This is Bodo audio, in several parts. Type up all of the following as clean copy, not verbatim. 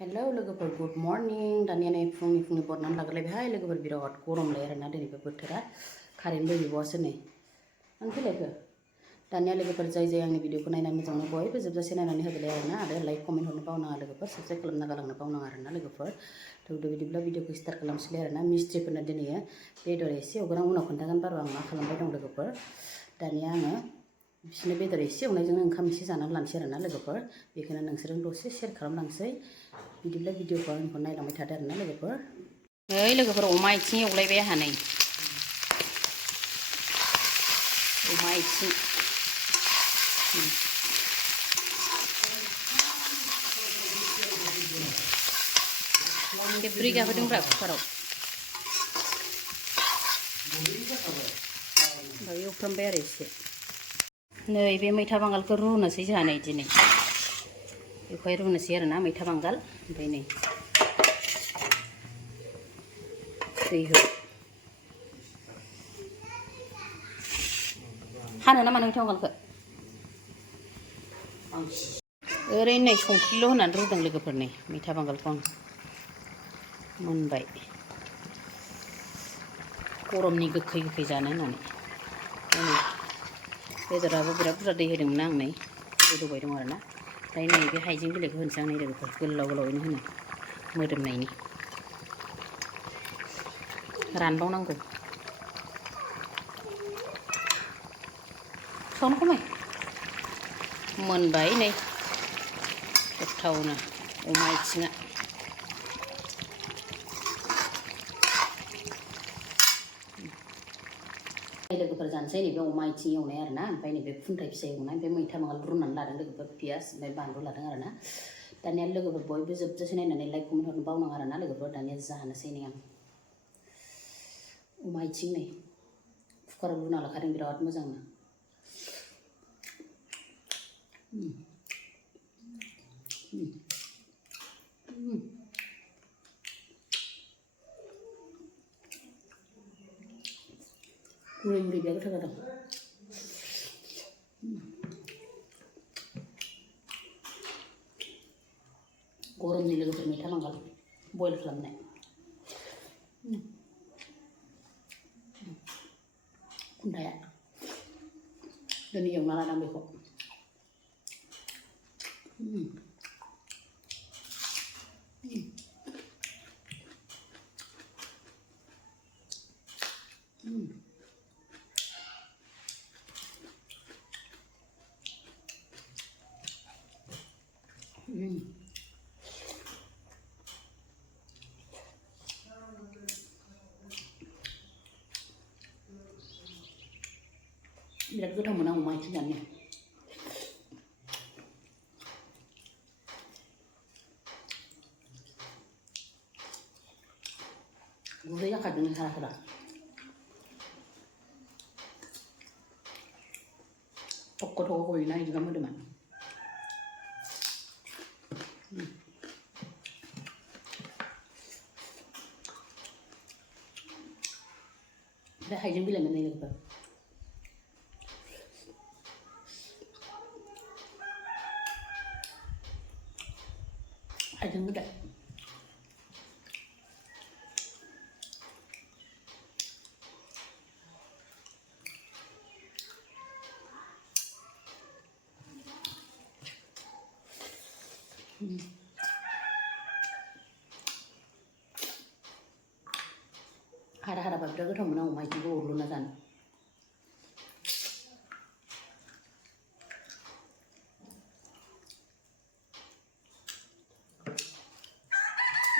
हेलौ लोगोफोर गुड मर्निं दानिया नै फुंनि बरनानै लाग्रोलायबाय लोगोफोर बिराद गरमलाय आरोना दिनैबो बोथोरा कारेन्टबो गैबावासो नै आं फैलायखो दानिया लोगोफोर जाय आंनि भिडिअखौ नायनानै मोजां मोनो बयबो जोबजासे नायनानै होदोलाय आरोना आरो लाइक कमेन्ट हरनो बावनाङा लोगोफोर साबस्क्राइब खालामना गालांनो बावनाङा आरोना लोगोफोर थ' बिदिब्ला भिडिअखौ स्टार्ट खालामसैलाय आरोना मिस्ट्रिफोरना दिनै बेदर एसे एवग्रा उनाव खोन्थागोन बारु आं मा खालामबाय दं लोगोफोर दानिया आङो बिसोरनो बेदर एसे एवनायजोंनो ओंखाम एसे जानानै लानोसै आरोना लोगोफोर बेखौनो नोंसोरजों दसे शेयार खालामलांसै बिदिब्ला भिडिअखौ आंखौ नायलांबाय थादो आरोना लोगोफोर नै लोगोफोर अमा आथिं एवलायबाय आंहा नै अमा आथिं खेब्रै गाबोदोंब्रा कुकाराव ओमफ्राय एवफ्रामबाय आरो एसे नै बे मैथा बांगालखौ रुनोसै जोंहा नै दिनै बेखौहाय रुनोसै आरोना मैथा बांगाल ओमफ्राय नै दै हो हानो नामा मैथा बांगालखौ ओरैनो नै संख्रिल' होनानै रुदों लोगोफोर नै मैथा बांगालखौ आं मोनबाय गरमनि गोखै जानो होननानै बेदराबो बिराद बुरजा दै होदोंमोन आं नै गोदौबाय दं आरोना ओमफ्राय नै बे हाइजें बिलाइखौ होनोसै आं नै लोगोफोर गोलावैनो होनो मोदोमनायनि रानबावनांगौ साउन्ड खमाय मोनबाय नै गोथावनो अमा आथिङा लोगोफोर जानोसै नैबे अमा आथिं एवनाय आरोना ओमफ्राय नैबे खुन्थाइ फिसा एवनाय ओमफ्राय मैथा बांगाल रुनानै लादों लोगोफोर पियास ओमफ्राय बानलु लादों आरोना दानिया लोगोफोर बयबो जोबजासे नायनानै लाइक कमेन्ट हरनो बावनाङा आरोना लोगोफोर दानिया जानोसै नै आं अमा आथिं नै कुकाराव रुना लाखादों बिराद मोजांनो गुरै बिराद गोथाव जादों गरमनि लोगोफोर मैथा बांगाल बयल खालामनाय खुन्थाया दिनै एवना लादों बेखौ बिराद गोथाव मोनो आं अमा आथिं जानो गुरै जाखादों हाराफोरा थख' गयोना बिदिबा मोदोमा ओमफ्राय हाइजें बिलाइ मोननाय लोगोफोर हाइजें बिलाइ हाराबा बिराद गोथाव मोनो आं अमा आथिंखौ अरलुना जानो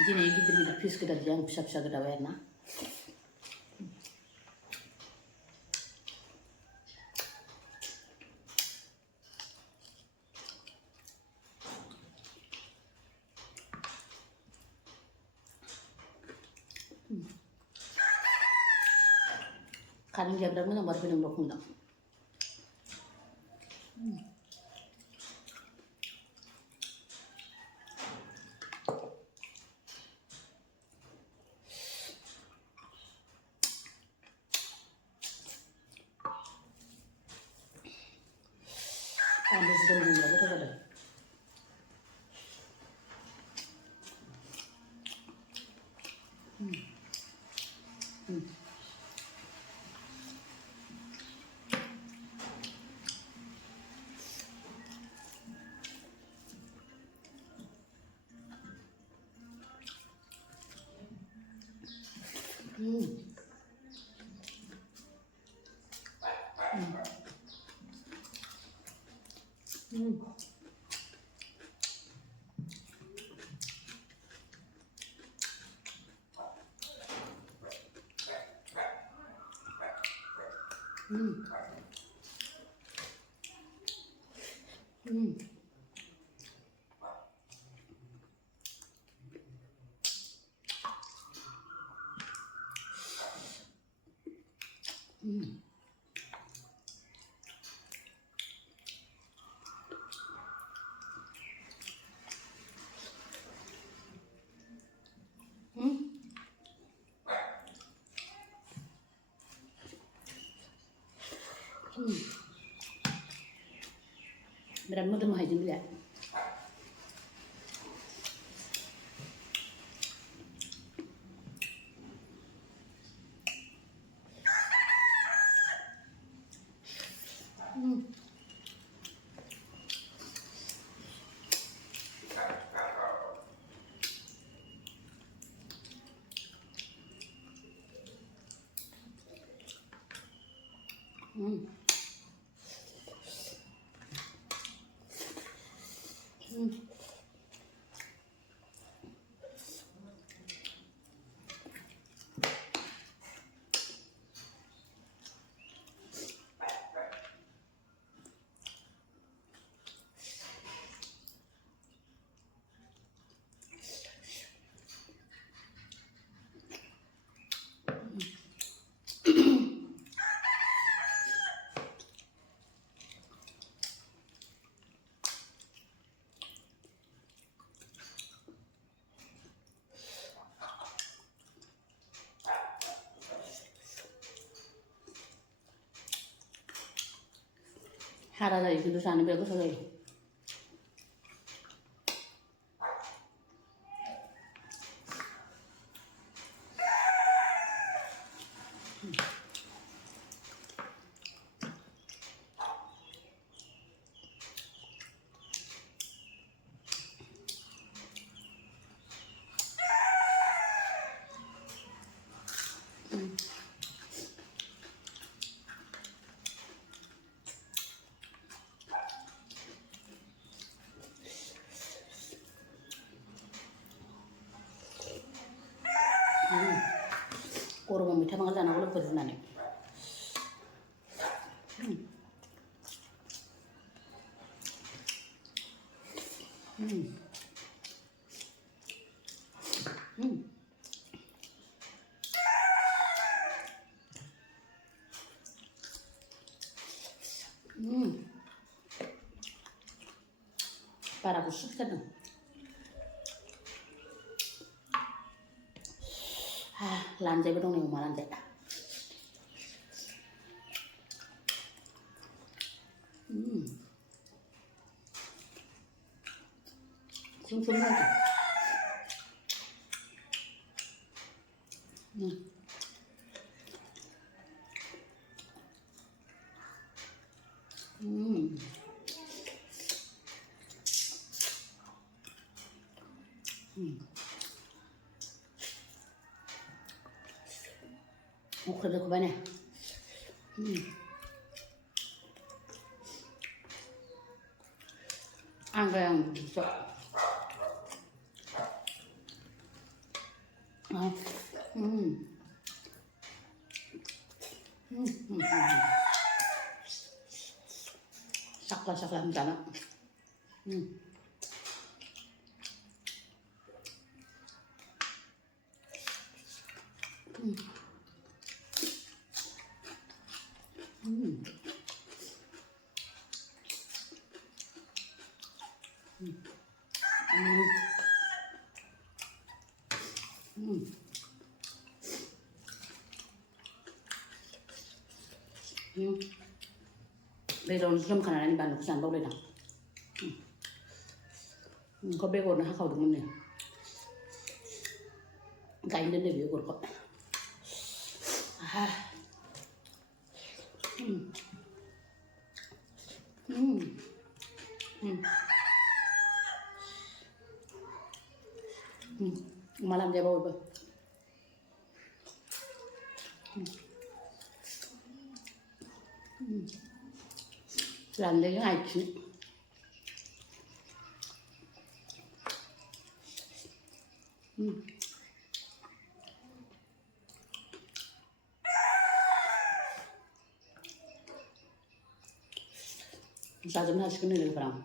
दिनै गिदिर पिस गोदादों आं फिसा गोदाबाय आरोना कारेन्ट गैया बिराद मोजां बार फैदों दखुमदां बानलु जिरा बिराद गोथाव जादों Berat moodam haydin bile. Hara dari itu sana biar aku selesai. Kurang Mwitha banget anak lu bersenang. Para busuk kan? Lanjai bedong nih mau lanjai. Sum-sum lagi. Oke deh kebanyakan. Angga yang bisa. Sakla bencana. Beron belum kanan ban kesan bau deh dah. Kau begon nak kau demen ni. Kain dia begon kau. Mà làm gì bồi bồi. Làm đến ngày chị. Sao chúng ta sẽ cái này được không?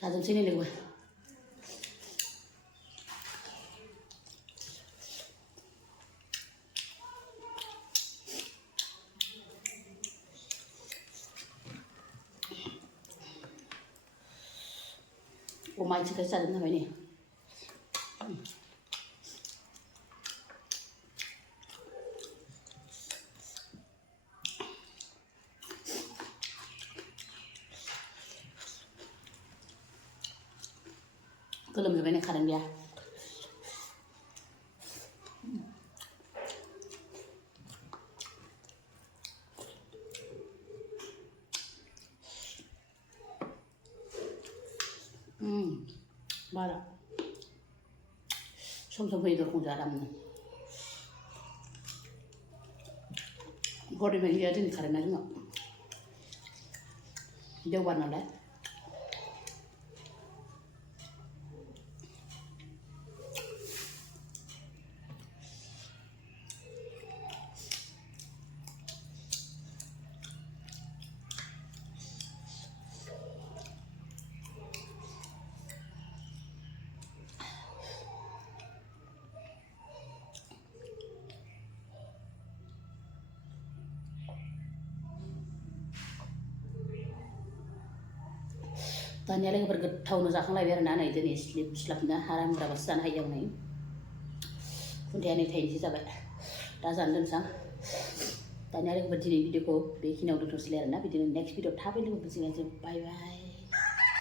Là dùng xin lên được rồi. Oma Aaithing cái sao đến này. Cứ làm cái này khá là đẹp. 맞아. som성이도 공부 잘하면 버리면 해야 되니 가르나지 뭐. 내가 봤는데. Tanya lagi bergetau nusa lagi biar nana itu nih slapnya haram berapa sana yang nih. Khunthai ini thay sih sahabat. Rasan dan sang. Tanya lagi berdiri video ko, bikin audio terus lihat na video next video tapi lagi bersih aja. Bye bye.